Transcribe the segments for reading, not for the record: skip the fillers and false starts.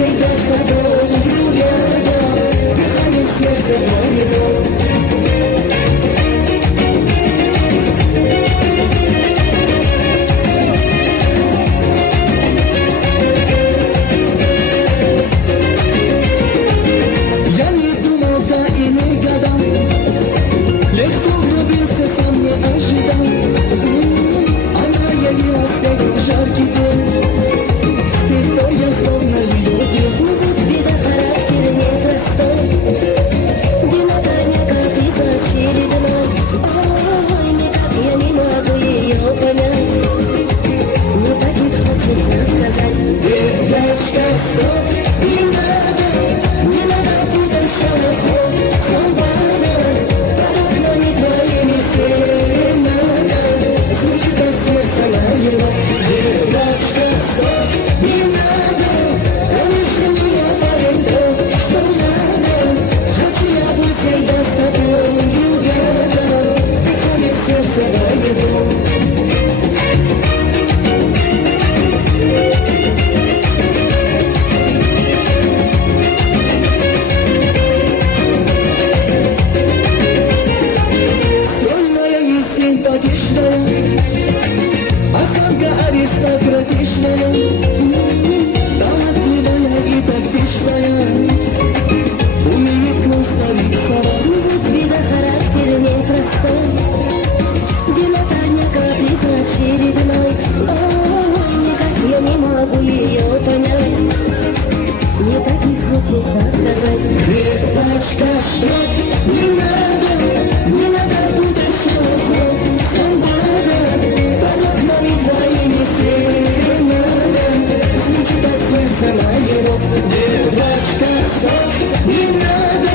всегда с тобою рядом, дыхание сердца твоего. Осанка аристократичная, талантливая и тактичная, умеет классно рисовать. Вида характер непростой, винотарня капризна очередной. Ой, никак я не могу ее понять, мне так не хочется сказать. Девочка, стоп, не надо путать шелуху. Под окнами твоими серенада звучит от сердца моего. Девочка, стоп, не надо,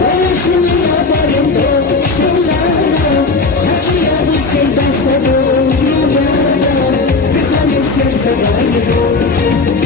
больше меня парень то, что надо. Хочу я быть всегда с тобою рядом, дыхание сердца моего.